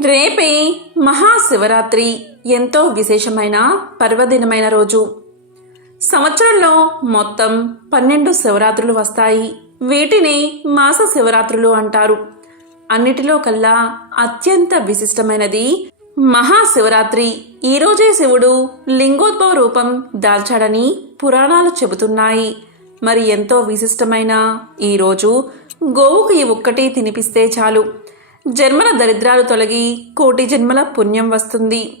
రేపే మహాశివరాత్రి. ఎంతో విశేషమైన పర్వదినమైన రోజు. సంవత్సరంలో మొత్తం పన్నెండు శివరాత్రులు వస్తాయి. వీటిని మాస శివరాత్రులు అంటారు. అన్నిటిలో కల్లా అత్యంత విశిష్టమైనది మహాశివరాత్రి. ఈ రోజే శివుడు లింగోద్భవ రూపం దాల్చాడని పురాణాలు చెబుతున్నాయి. మరి ఎంతో విశిష్టమైన ఈ రోజు గోవుకు ఈ ఒక్కటి తినిపిస్తే చాలు. జన్మల దరిద్రాలు తొలగి కోటి జన్మల పుణ్యం వస్తుంది.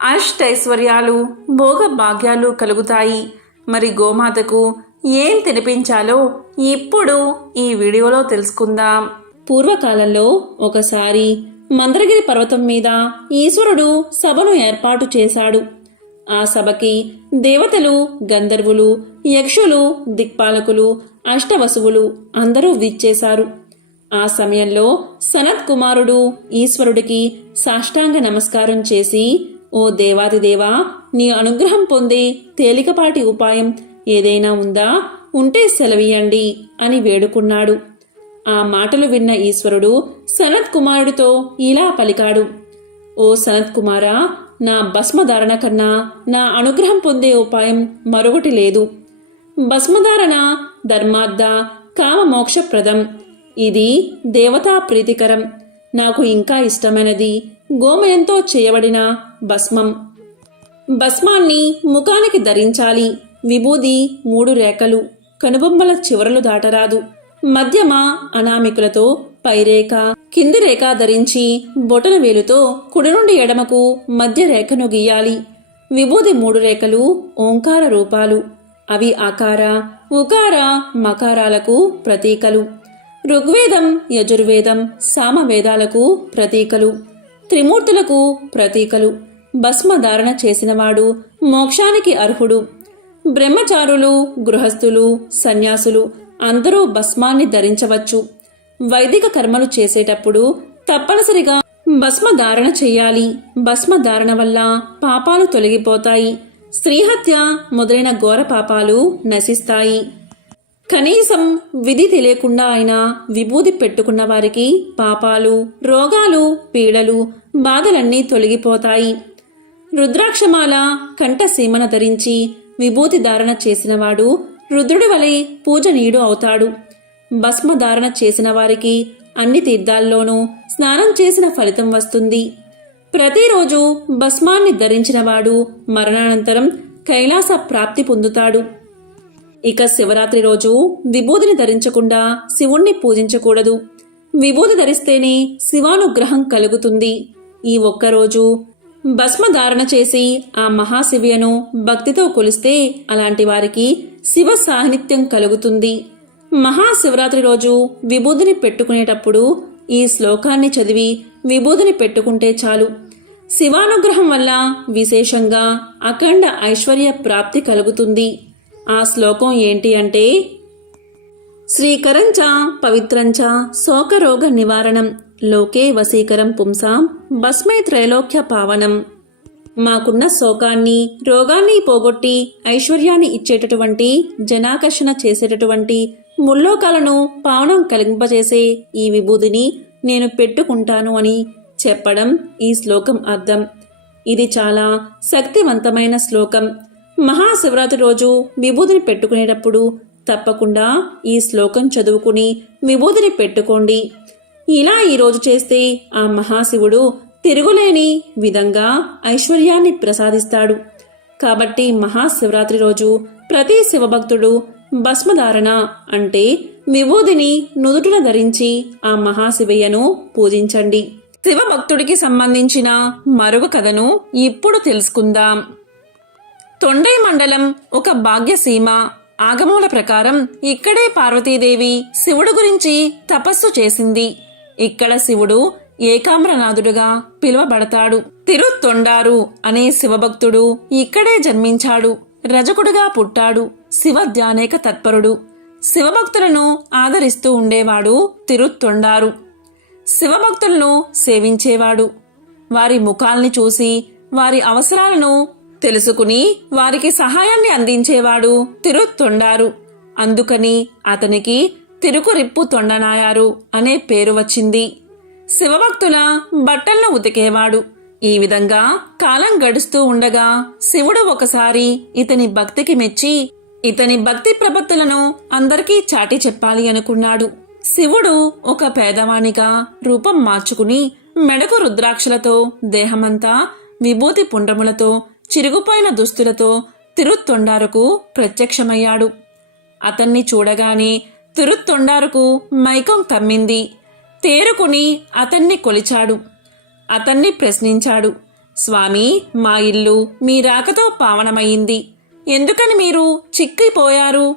అష్టైశ్వర్యాలు భోగ భాగ్యాలు కలుగుతాయి. మరి గోమాతకు ఏం తినిపించాలో ఇప్పుడు ఈ వీడియోలో తెలుసుకుందాం. పూర్వకాలంలో ఒకసారి మందరగిరి పర్వతం మీద ఈశ్వరుడు సభను ఏర్పాటు చేశాడు. ఆ సభకి దేవతలు గంధర్వులు యక్షులు దిక్పాలకులు అష్టవసువులు అందరూ విచ్చేశారు. ఆ సమయంలో సనత్ కుమారుడు ఈశ్వరుడికి సాష్టాంగ నమస్కారం చేసి ఓ దేవాదిదేవా నీ అనుగ్రహం పొందే తేలికపాటి ఉపాయం ఏదైనా ఉందా? ఉంటే సెలవీయండి అని వేడుకున్నాడు. ఆ మాటలు విన్న ఈశ్వరుడు సనత్ కుమారుడితో ఇలా పలికాడు. ఓ సనత్ కుమారా నా భస్మధారణ కన్నా నా అనుగ్రహం పొందే ఉపాయం మరొకటి లేదు. భస్మధారణ ధర్మార్థ కామ మోక్షప్రదం ఇది దేవతా ప్రీతికరం. నాకు ఇంకా ఇష్టమైనది గోమయంతో చేయబడిన భస్మం. భస్మాన్ని ముఖానికి ధరించాలి. విభూది మూడు రేఖలు. కనుబొమ్మల చివరలు దాటరాదు. మధ్యమ అనామికులతో పైరేఖ కింది రేఖ ధరించి బొటన వేలుతో కుడి నుండి ఎడమకు మధ్య రేఖను గీయాలి. విభూది మూడు రేఖలు ఓంకార రూపాలు. అవి ఆకార ఉకార మకారాలకు ప్రతీకలు. ఋగ్వేదం యజుర్వేదం సామవేదాలకు ప్రతీకలు. త్రిమూర్తులకు ప్రతీకలు. భస్మధారణ చేసినవాడు మోక్షానికి అర్హుడు. బ్రహ్మచారులు గృహస్థులు సన్యాసులు అందరూ భస్మాన్ని ధరించవచ్చు. వైదిక కర్మలు చేసేటప్పుడు తప్పనిసరిగా భస్మధారణ చేయాలి. చెయ్యాలి భస్మ ధారణ వల్ల పాపాలు తొలగిపోతాయి. స్త్రీహత్య మొదలైన ఘోర పాపాలు నశిస్తాయి. కనీసం విధి తెలియకుండా అయినా విభూది పెట్టుకున్న వారికి పాపాలు రోగాలు పీడలు బాధలన్నీ తొలగిపోతాయి. రుద్రాక్షమాల కంఠసీమన ధరించి విభూతి ధారణ చేసినవాడు రుద్రుడి వలె పూజనీయుడు అవుతాడు. భస్మ ధారణ చేసిన వారికి అన్ని తీర్థాల్లోనూ స్నానం చేసిన ఫలితం వస్తుంది. ప్రతిరోజు భస్మాన్ని ధరించినవాడు మరణానంతరం కైలాస ప్రాప్తి పొందుతాడు. ఇక శివరాత్రి రోజు విభూతిని ధరించకుండా శివుణ్ణి పూజించకూడదు. విభూతి ధరిస్తేనే శివానుగ్రహం కలుగుతుంది. ఈ ఒక్కరోజు భస్మధారణ చేసి ఆ మహాశివ్యను భక్తితో కొలిస్తే అలాంటి వారికి శివ సాహిత్యం కలుగుతుంది. మహాశివరాత్రి రోజు విభూతిని పెట్టుకునేటప్పుడు ఈ శ్లోకాన్ని చదివి విభూతిని పెట్టుకుంటే చాలు. శివానుగ్రహం వల్ల విశేషంగా అఖండ ఐశ్వర్య ప్రాప్తి కలుగుతుంది. ఆ శ్లోకం ఏంటి అంటే శ్రీకరంచ పవిత్రంచ శోకరోగ నివారణం లోకే వశీకరం పుంసాం భస్మై త్రైలోక్య పావనం. మాకున్న శోకాన్ని రోగాన్ని పోగొట్టి ఐశ్వర్యాన్ని ఇచ్చేటటువంటి జనాకర్షణ చేసేటటువంటి ముల్లోకాలను పావనం కలింపజేసే ఈ విభూతిని నేను పెట్టుకుంటాను అని చెప్పడం ఈ శ్లోకం అర్థం. ఇది చాలా శక్తివంతమైన శ్లోకం. మహాశివరాత్రి రోజు విభూతిని పెట్టుకునేటప్పుడు తప్పకుండా ఈ శ్లోకం చదువుకుని విభూతిని పెట్టుకోండి. ఇలా ఈరోజు చేస్తే ఆ మహాశివుడు తిరుగులేని విధంగా ఐశ్వర్యాన్ని ప్రసాదిస్తాడు. కాబట్టి మహాశివరాత్రి రోజు ప్రతి శివభక్తుడు భస్మధారణ అంటే విభూదిని నుదుటిన ధరించి ఆ మహాశివయ్యను పూజించండి. శివభక్తుడికి సంబంధించిన మరొక కథను ఇప్పుడు తెలుసుకుందాం. తొండై మండలం ఒక భాగ్యసీమ. ఆగమూల ప్రకారం ఇక్కడే పార్వతీదేవి శివుడు గురించి తపస్సు చేసింది. ఇక్కడ శివుడు ఏకామ్రనాథుడుగా పిలువబడతాడు. తిరుత్తొండారు అనే శివభక్తుడు ఇక్కడే జన్మించాడు. రజకుడుగా పుట్టాడు. శివ ధ్యానేక తత్పరుడు. శివభక్తులను ఆదరిస్తూ ఉండేవాడు తిరుత్తొండారు. శివభక్తులను సేవించేవాడు. వారి ముఖాల్ని చూసి వారి అవసరాలను తెలుసుకుని వారికి సహాయాన్ని అందించేవాడు తిరుత్తొండారు. అందుకని అతనికి తిరుకురిప్పు తొండనాయారు అనే పేరు వచ్చింది. శివభక్తుల బట్టలను ఉతికేవాడు. ఈ విధంగా కాలం గడుస్తూ ఉండగా శివుడు ఒకసారి ఇతని భక్తికి మెచ్చి ఇతని భక్తి ప్రపత్తులను అందరికీ చాటి చెప్పాలి అనుకున్నాడు. శివుడు ఒక పేదవానిగా రూపం మార్చుకుని మెడకు రుద్రాక్షలతో దేహమంతా విభూతి పుండ్రములతో చిరుగుపోయిన దుస్తులతో తిరుత్తొండారుకు ప్రత్యక్షమయ్యాడు. అతన్ని చూడగానే తిరుత్తొండారుకు మైకం కమ్మింది. తేరుకుని అతన్ని కొలిచాడు. అతన్ని ప్రశ్నించాడు స్వామి మా ఇల్లు మీ రాకతో పావనమయ్యింది. ఎందుకని మీరు చిక్కిపోయారు?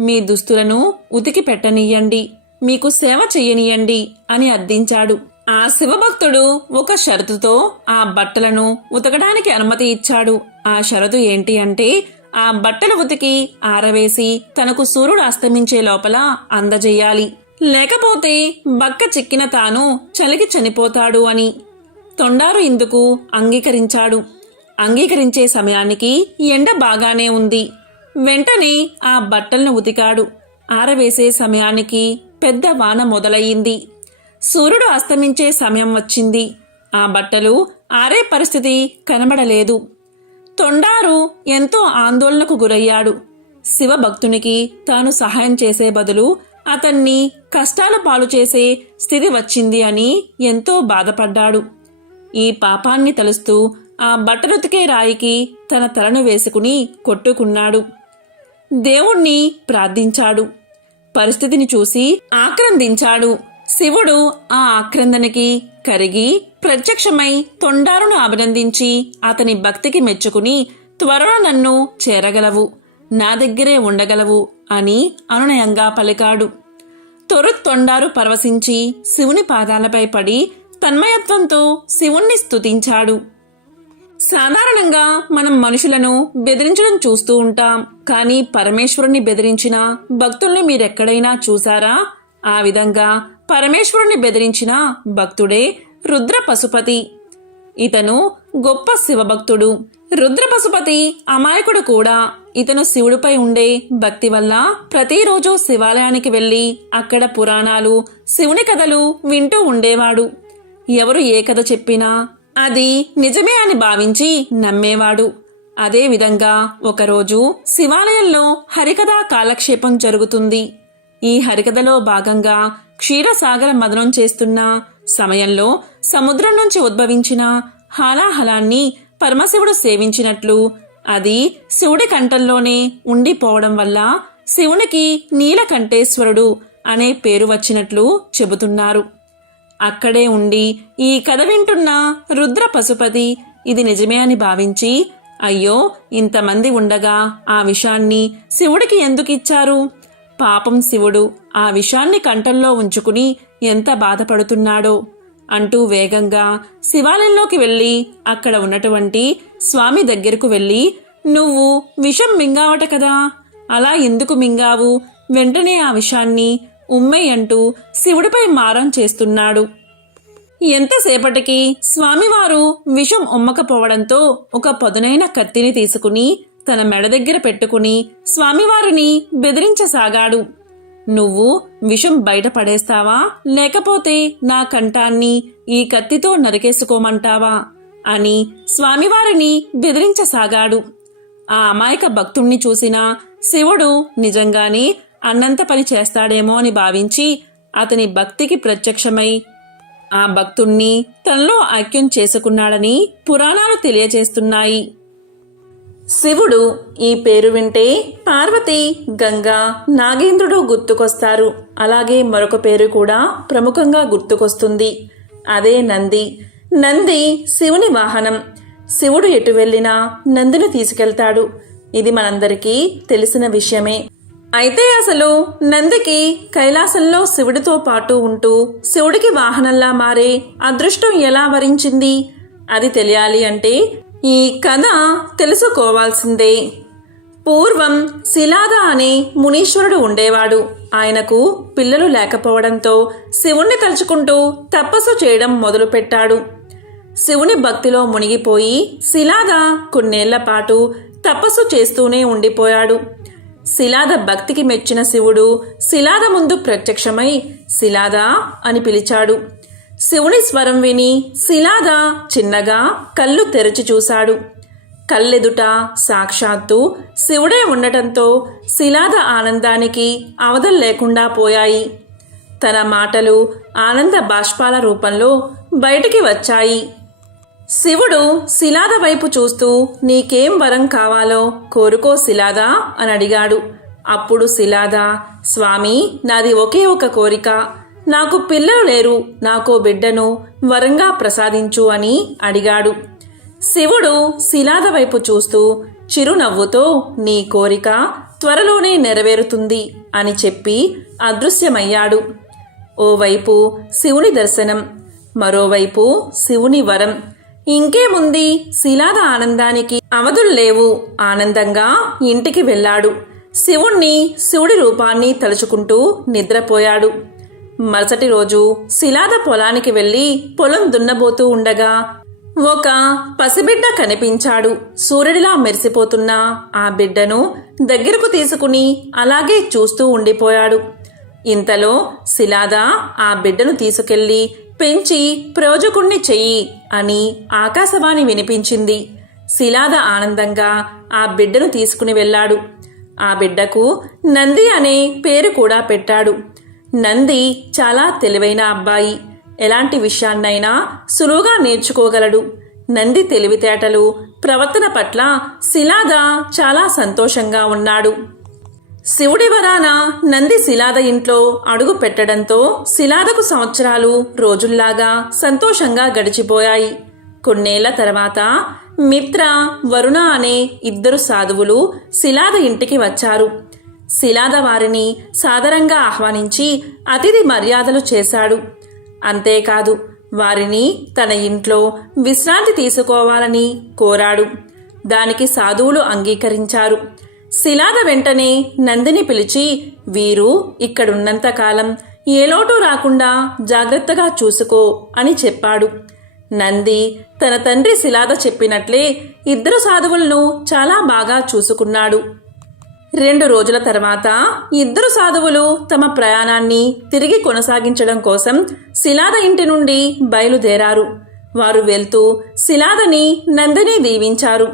మీ దుస్తులను ఉతికి పెట్టనీయండి మీకు సేవ చెయ్యనీయండి అని అర్థించాడు. ఆ శివభక్తుడు ఒక షరతుతో ఆ బట్టలను ఉతకడానికి అనుమతి ఇచ్చాడు. ఆ షరతు ఏంటి అంటే ఆ బట్టలు ఉతికి ఆరవేసి తనకు సూర్యుడు అస్తమించే లోపల అందజేయాలి. లేకపోతే బక్క చిక్కిన తాను చలికి చనిపోతాడు అని తొండారు ఇందుకు అంగీకరించాడు. అంగీకరించే సమయానికి ఎండ బాగానే ఉంది. వెంటనే ఆ బట్టలను ఉతికాడు. ఆరవేసే సమయానికి పెద్ద వాన మొదలయ్యింది. సూర్యుడు అస్తమించే సమయం వచ్చింది. ఆ బట్టలు ఆరే పరిస్థితి కనబడలేదు. తొండారు ఎంతో ఆందోళనకు గురయ్యాడు. శివభక్తునికి తాను సహాయం చేసే బదులు అతన్ని కష్టాల పాలు చేసే స్థితి వచ్చింది అని ఎంతో బాధపడ్డాడు. ఈ పాపాన్ని తలుస్తూ ఆ బట్టలుతికే రాయికి తన తలను వేసుకుని కొట్టుకున్నాడు. దేవుణ్ణి ప్రార్థించాడు. పరిస్థితిని చూసి ఆక్రందించాడు. శివుడు ఆ ఆక్రందనకి కరిగి ప్రత్యక్షమై తొండారును అభినందించి అతని భక్తికి మెచ్చుకుని త్వరలో నన్ను చేరగలవు నా దగ్గరే ఉండగలవు అని అనునయంగా పలికాడు. తొరు తొండారు పరవశించి శివుని పాదాలపై పడి తన్మయత్వంతో శివుణ్ణి స్తుతించాడు. సాధారణంగా మనం మనుషులను బెదిరించడం చూస్తూ ఉంటాం కానీ పరమేశ్వరుణ్ణి బెదిరించిన భక్తుల్ని మీరెక్కడైనా చూసారా? ఆ విధంగా పరమేశ్వరుణ్ణి బెదిరించిన భక్తుడే రుద్ర పశుపతి. ఇతను గొప్ప శివభక్తుడు. రుద్ర పశుపతి అమాయకుడు కూడా. ఇతను శివుడిపై ఉండే భక్తి వల్ల ప్రతిరోజు శివాలయానికి వెళ్ళి అక్కడ పురాణాలు శివుని కథలు వింటూ ఉండేవాడు. ఎవరు ఏ కథ చెప్పినా అది నిజమే అని భావించి నమ్మేవాడు. అదేవిధంగా ఒకరోజు శివాలయంలో హరికథా కాలక్షేపం జరుగుతుంది. ఈ హరికథలో భాగంగా క్షీరసాగర మదనం చేస్తున్న సమయంలో సముద్రం నుంచి ఉద్భవించిన హాలాహలాన్ని పరమశివుడు సేవించినట్లు అది శివుడి కంఠంలోనే ఉండిపోవడం వల్ల శివునికి నీలకంఠేశ్వరుడు అనే పేరు వచ్చినట్లు చెబుతున్నారు. అక్కడే ఉండి ఈ కథ వింటున్న రుద్ర పశుపతి ఇది నిజమే అని భావించి అయ్యో ఇంతమంది ఉండగా ఆ విషాన్ని శివుడికి ఎందుకిచ్చారు? పాపం శివుడు ఆ విషాన్ని కంఠంలో ఉంచుకుని ఎంత బాధపడుతున్నాడో. అంటూ వేగంగా శివాలయంలోకి వెళ్ళి అక్కడ ఉన్నటువంటి స్వామి దగ్గరకు వెళ్ళి నువ్వు విషం మింగావట కదా అలా ఎందుకు మింగావు? వెంటనే ఆ విషాన్ని ఉమ్మే అంటూ శివుడిపై మారం చేస్తున్నాడు. ఎంతసేపటికి స్వామివారు విషం ఉమ్మకపోవడంతో ఒక పదునైన కత్తిని తీసుకుని తన మెడ దగ్గర పెట్టుకుని స్వామివారిని బెదిరించసాగాడు. నువ్వు విషం బయటపడేస్తావా లేకపోతే నా కంఠాన్ని ఈ కత్తితో నరికేసుకోమంటావా? అని స్వామివారిని బెదిరించసాగాడు. ఆ అమాయక భక్తుణ్ణి చూసిన శివుడు నిజంగానే అన్నంత పని చేస్తాడేమో అని భావించి అతని భక్తికి ప్రత్యక్షమై ఆ భక్తుణ్ణి తనలో ఐక్యం చేసుకున్నాడని పురాణాలు తెలియజేస్తున్నాయి. శివుడు ఈ పేరు వింటే పార్వతి గంగా నాగేంద్రుడు గుర్తుకొస్తారు. అలాగే మరొక పేరు కూడా ప్రముఖంగా గుర్తుకొస్తుంది. అదే నంది. నంది శివుని వాహనం. శివుడు ఎటు వెళ్ళినా నందిని తీసుకెళ్తాడు. ఇది మనందరికీ తెలిసిన విషయమే. అయితే అసలు నందికి కైలాసంలో శివుడితో పాటు ఉంటూ శివుడికి వాహనంలా మారే అదృష్టం ఎలా వరించింది? అది తెలియాలి అంటే ఈ కథ తెలుసుకోవాల్సిందే. పూర్వం శిలాద అనే మునీశ్వరుడు ఉండేవాడు. ఆయనకు పిల్లలు లేకపోవడంతో శివుణ్ణి తలుచుకుంటూ తపస్సు చేయడం మొదలుపెట్టాడు. శివుని భక్తిలో మునిగిపోయి శిలాద కొన్నేళ్ళ పాటు తపస్సు చేస్తూనే ఉండిపోయాడు. శిలాద భక్తికి మెచ్చిన శివుడు శిలాద ముందు ప్రత్యక్షమై శిలాద అని పిలిచాడు. శివుని స్వరం విని శిలాద చిన్నగా కళ్ళు తెరచి చూశాడు. కళ్ళెదుట సాక్షాత్తు శివుడే ఉండటంతో శిలాద ఆనందానికి అవధం లేకుండా పోయాయి. తన మాటలు ఆనంద బాష్పాల రూపంలో బయటికి వచ్చాయి. శివుడు శిలాద వైపు చూస్తూ నీకేం వరం కావాలో కోరుకో శిలాద అని అడిగాడు. అప్పుడు శిలాద స్వామి నాది ఒకే ఒక కోరిక. నాకు పిల్లలు లేరు నాకో బిడ్డను వరంగా ప్రసాదించు అని అడిగాడు. శివుడు శిలాద వైపు చూస్తూ చిరునవ్వుతో నీ కోరిక త్వరలోనే నెరవేరుతుంది అని చెప్పి అదృశ్యమయ్యాడు. ఓవైపు శివుని దర్శనం మరోవైపు శివుని వరం. ఇంకేముంది శిలాద ఆనందానికి అవధులు లేవు ఆనందంగా ఇంటికి వెళ్ళాడు. శివుణ్ణి శివుడి రూపాన్ని తలుచుకుంటూ నిద్రపోయాడు. మరుసటి రోజు శిలాద పొలానికి వెళ్ళి పొలం దున్నబోతూ ఉండగా ఒక పసిబిడ్డ కనిపించాడు. సూర్యుడిలా మెరిసిపోతున్న ఆ బిడ్డను దగ్గరకు తీసుకుని అలాగే చూస్తూ ఉండిపోయాడు. ఇంతలో శిలాద ఆ బిడ్డను తీసుకెళ్ళి పెంచి ప్రయోజకుణ్ణి చెయ్యి అని ఆకాశవాణి వినిపించింది. శిలాద ఆనందంగా ఆ బిడ్డను తీసుకుని వెళ్ళాడు. ఆ బిడ్డకు నంది అనే పేరు కూడా పెట్టాడు. నంది చాలా తెలివైన అబ్బాయి. ఎలాంటి విషయాన్నైనా సులువుగా నేర్చుకోగలడు. నంది తెలివితేటలు ప్రవర్తన పట్ల శిలాద చాలా సంతోషంగా ఉన్నాడు. శివుడి వరాన నంది శిలాద ఇంట్లో అడుగు పెట్టడంతో శిలాదకు సంవత్సరాలు రోజుల్లాగా సంతోషంగా గడిచిపోయాయి. కొన్నేళ్ళ తర్వాత మిత్ర వరుణ అనే ఇద్దరు సాధువులు శిలాద ఇంటికి వచ్చారు. శిలాద వారిని సాదరంగా ఆహ్వానించి అతిథి మర్యాదలు చేశాడు. అంతేకాదు వారిని తన ఇంట్లో విశ్రాంతి తీసుకోవాలని కోరాడు. దానికి సాధువులు అంగీకరించారు. శిలాద వెంటనే నందిని పిలిచి వీరు ఇక్కడున్నంతకాలం ఏ లోటు రాకుండా జాగ్రత్తగా చూసుకో అని చెప్పాడు. నంది తన తండ్రి శిలాద చెప్పినట్లే ఇద్దరు సాధువులను చాలా బాగా చూసుకున్నాడు. రెండు రోజుల తర్వాత ఇద్దరు సాధువులు తమ ప్రయాణాన్ని తిరిగి కొనసాగించడం కోసం శిలాద ఇంటి నుండి బయలుదేరారు. వారు వెళ్తూ శిలాదని నందిని దీవించారు.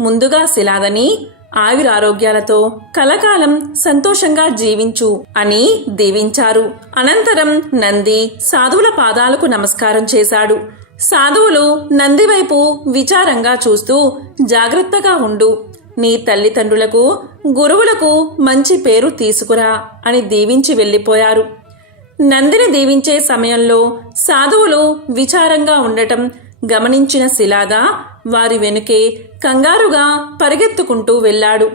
ముందుగా శిలాదని ఆయురారోగ్యాలతో కలకాలం సంతోషంగా జీవించు అని దీవించారు. అనంతరం నంది సాధువుల పాదాలకు నమస్కారం చేశాడు. సాధువులు నంది వైపు విచారంగా చూస్తూ జాగ్రత్తగా ఉండు. నీ తల్లిదండ్రులకు గురువులకు మంచి పేరు తీసుకురా అని దీవించి వెళ్ళిపోయారు. నందిని దీవించే సమయంలో సాధువులు విచారంగా ఉండటం గమనించిన శిలాద వారి వెనుకే కంగారుగా పరిగెత్తుకుంటూ వెళ్ళాడు.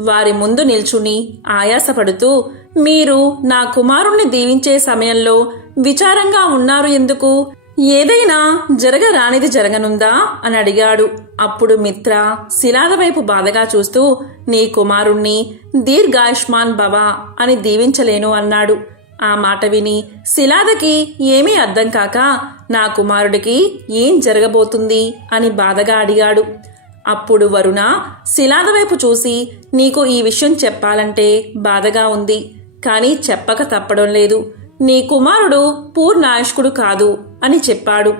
వారి ముందు నిల్చుని ఆయాసపడుతూ మీరు నా కుమారుణ్ణి దీవించే సమయంలో విచారంగా ఉన్నారు ఎందుకు? ఏదైనా జరగరానిది జరగనుందా? అని అడిగాడు. అప్పుడు మిత్ర శిలాద వైపు బాధగా చూస్తూ నీ కుమారుణ్ణి దీర్ఘాయుష్మాన్ భవ అని దీవించలేను అన్నాడు. ఆ మాట విని శిలాదకి ఏమీ అర్థం కాక నా కుమారుడికి ఏం జరగబోతుంది? అని బాధగా అడిగాడు. అప్పుడు వరుణ శిలాద వైపు చూసి నీకు ఈ విషయం చెప్పాలంటే బాధగా ఉంది. కానీ చెప్పక తప్పడం లేదు. నీ కుమారుడు పూర్ణాయుష్కుడు కాదు. అని చెప్పాడు.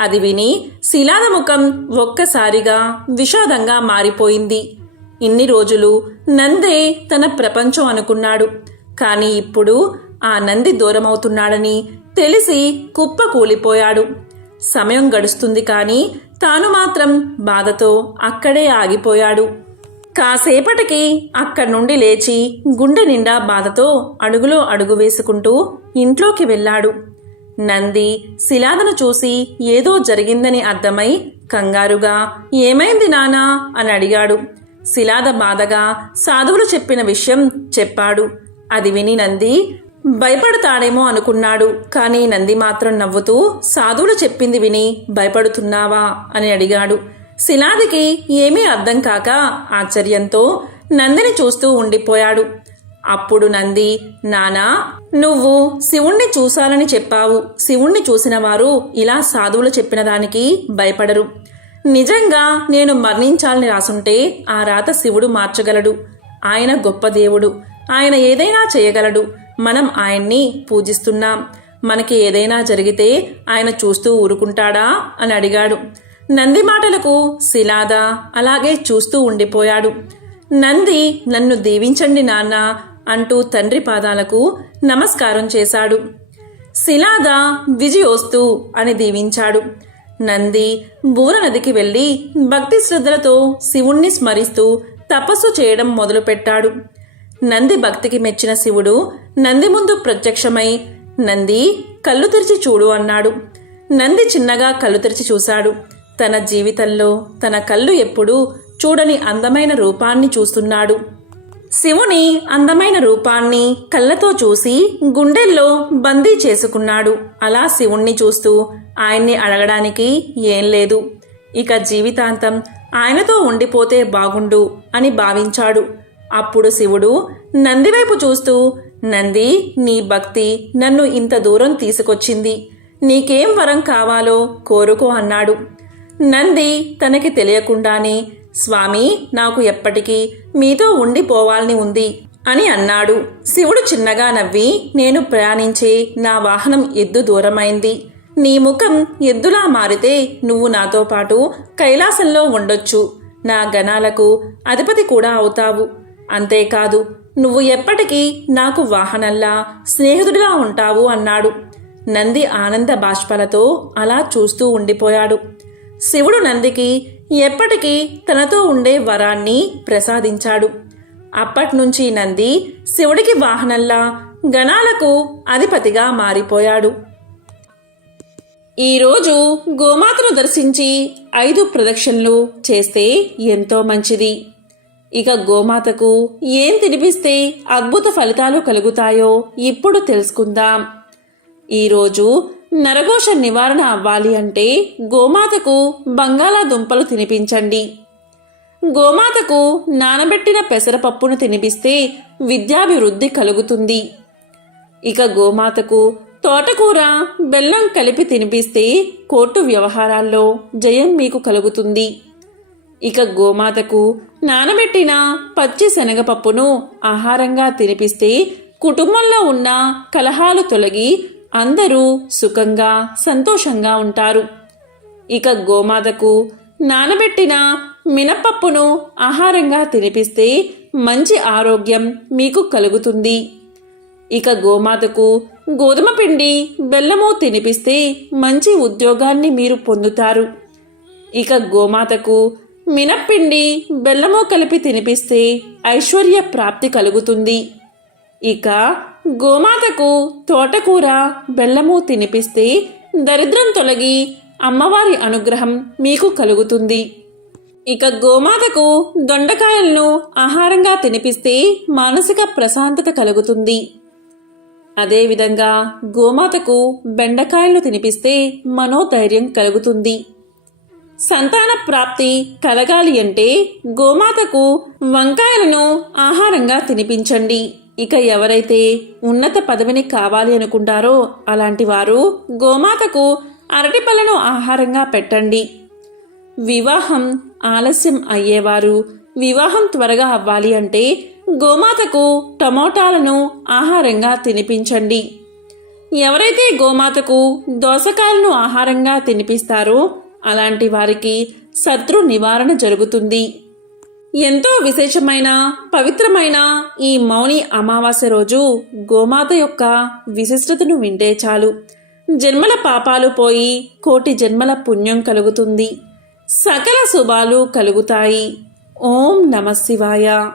అది విని శిలాద ముఖం ఒక్కసారిగా విషాదంగా మారిపోయింది. ఇన్ని రోజులు నందే తన ప్రపంచం అనుకున్నాడు. కానీ ఇప్పుడు ఆ నంది దూరమవుతున్నాడని తెలిసి కుప్ప కూలిపోయాడు. సమయం గడుస్తుంది కానీ తాను మాత్రం బాధతో అక్కడే ఆగిపోయాడు. కాసేపటికి అక్కడి నుండి లేచి గుండె నిండా బాధతో అడుగులో అడుగు వేసుకుంటూ ఇంట్లోకి వెళ్ళాడు. నంది శిలాదను చూసి ఏదో జరిగిందని అర్థమై కంగారుగా ఏమైంది నానా? అని అడిగాడు. శిలాద బాధగా సాధువులు చెప్పిన విషయం చెప్పాడు. అది విని నంది భయపడతాడేమో అనుకున్నాడు. కానీ నంది మాత్రం నవ్వుతూ సాధువులు చెప్పింది విని భయపడుతున్నావా? అని అడిగాడు. శిలాదికి ఏమీ అర్థం కాక ఆశ్చర్యంతో నందిని చూస్తూ ఉండిపోయాడు. అప్పుడు నంది నానా నువ్వు శివుణ్ణి చూశాలని చెప్పావు. శివుణ్ణి చూసిన వారు ఇలా సాధువులు చెప్పిన దానికి భయపడరు. నిజంగా నేను మరణించాలని రాసుంటే ఆ రాత శివుడు మార్చగలడు. ఆయన గొప్ప దేవుడు. ఆయన ఏదైనా చేయగలడు. మనం ఆయన్ని పూజిస్తున్నాం. మనకి ఏదైనా జరిగితే ఆయన చూస్తూ ఊరుకుంటాడా? అని అడిగాడు. నంది మాటలకు శిలాద అలాగే చూస్తూ ఉండిపోయాడు. నంది నన్ను దీవించండి నాన్న. అంటూ తండ్రి పాదాలకు నమస్కారం చేశాడు. శిలాద విజయోస్తు అని దీవించాడు. నంది బూర నదికి వెళ్ళి భక్తి శ్రద్ధలతో శివుణ్ణి స్మరిస్తూ తపస్సు చేయడం మొదలుపెట్టాడు. నంది భక్తికి మెచ్చిన శివుడు నంది ముందు ప్రత్యక్షమై నంది కళ్ళు తెరిచి చూడు అన్నాడు. నంది చిన్నగా కళ్ళు తెరిచి చూశాడు. తన జీవితంలో తన కళ్ళు ఎప్పుడూ చూడని అందమైన రూపాన్ని చూస్తున్నాడు. శివుని అందమైన రూపాన్ని కళ్ళతో చూసి గుండెల్లో బందీ చేసుకున్నాడు. అలా శివుణ్ణి చూస్తూ ఆయన్ని అడగడానికి ఏం లేదు. ఇక జీవితాంతం ఆయనతో ఉండిపోతే బాగుండు అని భావించాడు. అప్పుడు శివుడు నందివైపు చూస్తూ నంది నీ భక్తి నన్ను ఇంత దూరం తీసుకొచ్చింది. నీకేం వరం కావాలో కోరుకో అన్నాడు. నంది తనకి తెలియకుండానే స్వామి నాకు ఎప్పటికీ మీతో ఉండిపోవాలని ఉంది అని అన్నాడు. శివుడు చిన్నగా నవ్వి నేను ప్రయాణించే నా వాహనం ఎద్దు దూరమైంది. నీ ముఖం ఎద్దులా మారితే నువ్వు నాతో పాటు కైలాసంలో ఉండొచ్చు. నా గణాలకు అధిపతి కూడా అవుతావు. అంతేకాదు నువ్వు ఎప్పటికీ నాకు వాహనంలా స్నేహితుడిగా ఉంటావు అన్నాడు. నంది ఆనంద బాష్పలతో అలా చూస్తూ ఉండిపోయాడు. శివుడు నందికి ఎప్పటికీ తనతో ఉండే వరాన్ని ప్రసాదించాడు. అప్పట్నుంచి నంది శివుడికి వాహనంలా గణాలకు అధిపతిగా మారిపోయాడు. ఈరోజు గోమాతను దర్శించి ఐదు ప్రదక్షిణలు చేస్తే ఎంతో మంచిది. ఇక గోమాతకు ఏం తినిపిస్తే అద్భుత ఫలితాలు కలుగుతాయో ఇప్పుడు తెలుసుకుందాం. ఈరోజు నరఘోష నివారణ అవ్వాలి అంటే గోమాతకు బంగాళాదుంపలు తినిపించండి. గోమాతకు నానబెట్టిన పెసరపప్పును తినిపిస్తే విద్యాభివృద్ధి కలుగుతుంది. ఇక గోమాతకు తోటకూర బెల్లం కలిపి తినిపిస్తే కోర్టు వ్యవహారాల్లో జయం మీకు కలుగుతుంది. ఇక గోమాతకు నానబెట్టిన పచ్చి శనగపప్పును ఆహారంగా తినిపిస్తే కుటుంబంలో ఉన్న కలహాలు తొలగి అందరూ సుఖంగా సంతోషంగా ఉంటారు. ఇక గోమాతకు నానబెట్టిన మినపప్పును ఆహారంగా తినిపిస్తే మంచి ఆరోగ్యం మీకు కలుగుతుంది. ఇక గోమాతకు గోధుమ పిండి బెల్లము తినిపిస్తే మంచి ఉద్యోగాన్ని మీరు పొందుతారు. ఇక గోమాతకు మినప్పిండి బెల్లము కలిపి తినిపిస్తే ఐశ్వర్య ప్రాప్తి కలుగుతుంది. ఇక గోమాతకు తోటకూర బెల్లము తినిపిస్తే దరిద్రం తొలగి అమ్మవారి అనుగ్రహం మీకు కలుగుతుంది. ఇక గోమాతకు దొండకాయలను ఆహారంగా తినిపిస్తే మానసిక ప్రశాంతత కలుగుతుంది. అదేవిధంగా గోమాతకు బెండకాయలను తినిపిస్తే మనోధైర్యం కలుగుతుంది. సంతాన ప్రాప్తి కలగాలి అంటే గోమాతకు వంకాయలను ఆహారంగా తినిపించండి. ఇక ఎవరైతే ఉన్నత పదవిని కావాలి అనుకుంటారో అలాంటి వారు గోమాతకు అరటిపళ్ళను ఆహారంగా పెట్టండి. వివాహం ఆలస్యం అయ్యేవారు వివాహం త్వరగా అవ్వాలి అంటే గోమాతకు టమోటాలను ఆహారంగా తినిపించండి. ఎవరైతే గోమాతకు దోసకాయలను ఆహారంగా తినిపిస్తారో అలాంటి వారికి శత్రు నివారణ జరుగుతుంది. ఎంతో విశేషమైన పవిత్రమైన ఈ మౌని అమావాస్య రోజు గోమాత యొక్క విశిష్టతను వింటే చాలు. జన్మల పాపాలు పోయి కోటి జన్మల పుణ్యం కలుగుతుంది. సకల శుభాలు కలుగుతాయి. ఓం నమ శివాయ.